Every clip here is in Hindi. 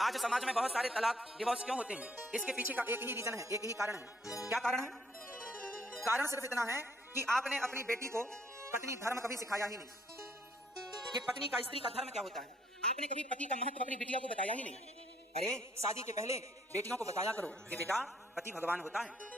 आज समाज में बहुत सारे तलाक डिवोर्स क्यों होते हैं? इसके पीछे का एक ही रीजन है, एक ही कारण है। क्या कारण है? कारण सिर्फ इतना है कि आपने अपनी बेटी को पत्नी धर्म कभी सिखाया ही नहीं कि पत्नी का, स्त्री का धर्म क्या होता है। आपने कभी पति का महत्व अपनी बिटिया को बताया ही नहीं। अरे शादी के पहले बेटियों को बताया करो कि बेटा पति भगवान होता है।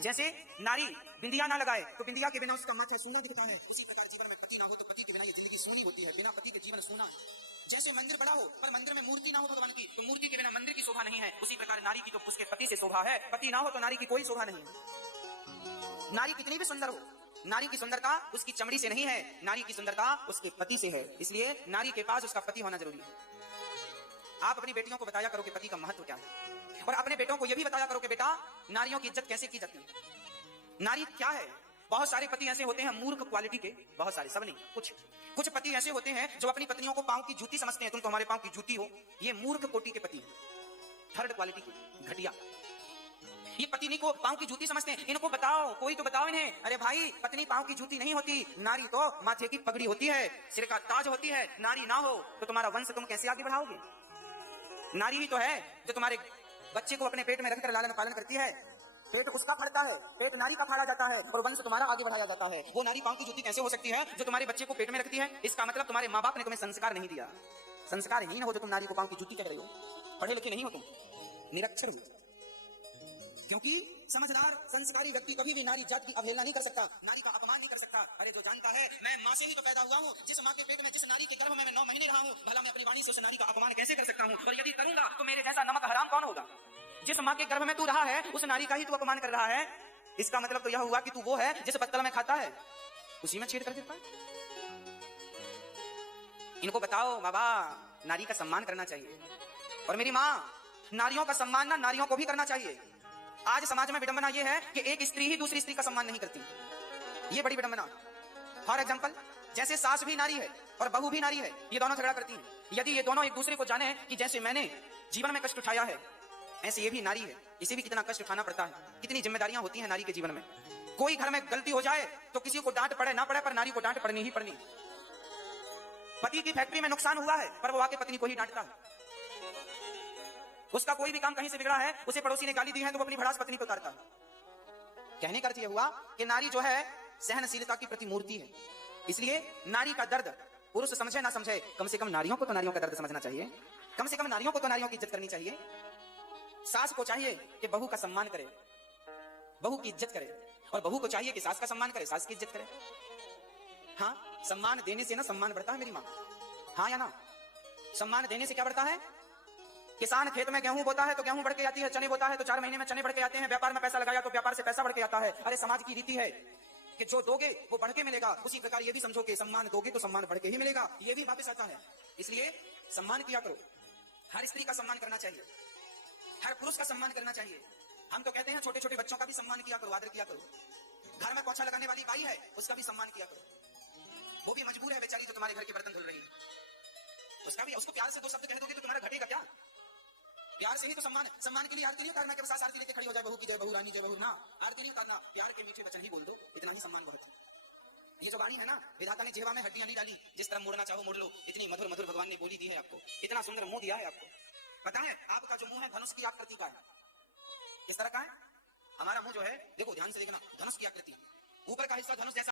जैसे नारी बिंदिया ना लगाए तो बिंदिया के बिना उसका माथा सोना दिखता है, उसी प्रकार जीवन में पति ना हो तो पति के बिना ये जिंदगी सोनी होती है। बिना पति के जीवन सोना है। जैसे मंदिर बड़ा हो पर मंदिर में मूर्ति ना हो भगवान की, तो मूर्ति के बिना मंदिर की शोभा नहीं है। उसी प्रकार नारी की तो उसके पति से शोभा है, पति ना हो तो नारी की कोई शोभा नहीं है। नारी कितनी भी सुंदर हो, नारी की सुंदरता उसकी चमड़ी से नहीं है, नारी की सुंदरता उसके पति से है। इसलिए नारी के पास उसका पति होना जरूरी है। आप अपनी बेटियों को बताया करो कि पति का महत्व क्या है, और अपने बेटों को यह भी बताया करो कि बेटा नारियों की इज्जत कैसे की जाती है, नारी क्या है। बहुत सारे पति ऐसे होते हैं मूर्ख क्वालिटी के, बहुत सारे, सब नहीं, कुछ पति ऐसे होते हैं जो अपनी पत्नियों को पांव की जूती समझते हैं। तुम तो हमारे पांव की जूती हो। ये मूर्ख कोटि के पति हैं, थर्ड क्वालिटी के, घटिया। ये पत्नी को पांव की जूती समझते हैं। इनको बताओ, कोई तो बताओ इन्हें। अरे भाई, पत्नी पांव की जूती नहीं होती, नारी तो माथे की पगड़ी होती है, सिर का ताज होती है। नारी ना हो तो तुम्हारा वंश तुम कैसे आगे बढ़ाओगे? नारी ही तो है जो तुम्हारे बच्चे को अपने पेट में रखकर लालन पालन करती है। पेट उसका फटता है, पेट नारी का फाड़ा जाता है और वंश तुम्हारा आगे बढ़ाया जाता है। वो नारी पांव की जूती कैसे हो सकती है जो तुम्हारे बच्चे को पेट में रखती है? इसका मतलब तुम्हारे माँ बाप ने तुम्हें संस्कार नहीं दिया। संस्कारहीन हो जो तुम नारी को पांव की जूती कह रहे हो। पढ़े लिखे नहीं हो तुम, निरक्षर हो। क्योंकि समझदार संस्कारी व्यक्ति कभी भी नारी जात की अवहेलना नहीं कर सकता, नारी का अपमान नहीं कर सकता। अरे जो जानता है मैं माँ से ही तो पैदा हुआ हूँ, जिस माँ के पेट में, जिस नारी के गर्भ में मैं 9 महीने रहा हूँ, भला मैं अपनी वाणी से उस नारी का अपमान कैसे कर सकता हूँ? और यदि करूंगा तो मेरे जैसा नमक हराम कौन होगा? जिस माँ के गर्भ में तू रहा है उस नारी का ही तू अपमान कर रहा है। इसका मतलब तो यह हुआ कि तू वो है जिस पत्तल में खाता है उसी में छेद कर देता है। इनको बताओ बाबा, नारी का सम्मान करना चाहिए। और मेरी माँ, नारियों का सम्मान ना नारियों को भी करना चाहिए। आज समाज में विडंबना यह है कि एक स्त्री ही दूसरी स्त्री का सम्मान नहीं करती। ये बड़ी विडंबना। फॉर एग्जांपल, जैसे सास भी नारी है और बहू भी नारी है, ये दोनों झगड़ा करती हैं। यदि ये दोनों एक दूसरे को जाने कि जैसे मैंने जीवन में कष्ट उठाया है ऐसे ये भी नारी है, इसे भी कितना कष्ट उठाना पड़ता है, कितनी जिम्मेदारियां होती हैं नारी के जीवन में। कोई घर में गलती हो जाए तो किसी को डांट पड़े ना पड़े पर नारी को डांट पड़नी ही पड़नी। पति की फैक्ट्री में नुकसान हुआ है पर वो आके पत्नी को ही डांटता है। उसका कोई भी काम कहीं से बिगड़ा है, उसे पड़ोसी ने गाली दी है तो वो अपनी भड़ास पत्नी को उतारता है। कहने का अर्थ यह हुआ कि नारी जो है सहनशीलता की प्रतिमूर्ति है। इसलिए नारी का दर्द पुरुष समझे ना समझे, कम से कम नारियों को तो नारियों का दर्द समझना चाहिए। कम से कम नारियों को तो नारियों की इज्जत करनी चाहिए। सास को चाहिए कि बहू का सम्मान करे, बहू की इज्जत करे, और बहू को चाहिए कि सास का सम्मान करे, सास की इज्जत करे। हाँ, सम्मान देने से ना सम्मान बढ़ता है मेरी माँ। हाँ या ना? सम्मान देने से क्या बढ़ता है? किसान खेत में गेहूं बोता है तो गेहूं बढ़ के आती है, चने बोता है तो 4 महीने में चने बढ़ के आते हैं। व्यापार में पैसा लगाया तो व्यापार से पैसा बढ़ के आता है। अरे समाज की रीति है कि जो दोगे वो बढ़ के मिलेगा। उसी प्रकार ये भी समझो कि सम्मान दोगे तो सम्मान बढ़ के ही मिलेगा। ये भी वापस आता है। इसलिए सम्मान किया करो। हर स्त्री का सम्मान करना चाहिए, हर पुरुष का सम्मान करना चाहिए। हम तो कहते हैं छोटे छोटे बच्चों का भी सम्मान किया करो, आदर किया करो। घर में पोछा लगाने वाली बाई है उसका भी सम्मान किया करो। वो भी मजबूर है बेचारी, तो तुम्हारे घर के बर्तन धुल रही है, उसका भी, उसको प्यार से 2 शब्द कह दोगे तो तुम्हारा घटेगा क्या? प्यार से ही तो सम्मान। सम्मान के लिए आरती नहीं उतारना कि सास आरती लेके खड़ी हो जाए, बहू की जय, बहू रानी जय, बहू ना, आरती नहीं उतारना। प्यार के मीठे वचन ही बोल दो, इतना ही सम्मान बहुत है। ये जो वाणी है ना, विधाता ने जेवा में हड्डियां नहीं डाली, जिस तरह मोड़ना चाहो मोड़ लो। इतनी मधुर मधुर भगवान ने बोली दी है आपको, इतना सुंदर मुंह दिया है आपको। पता है आपका जो मुंह है धनुष की आकृति का है। किस तरह का है हमारा मुंह? जो है देखो ध्यान से देखना, धनुष की आकृति, ऊपर का हिस्सा धनुष जैसा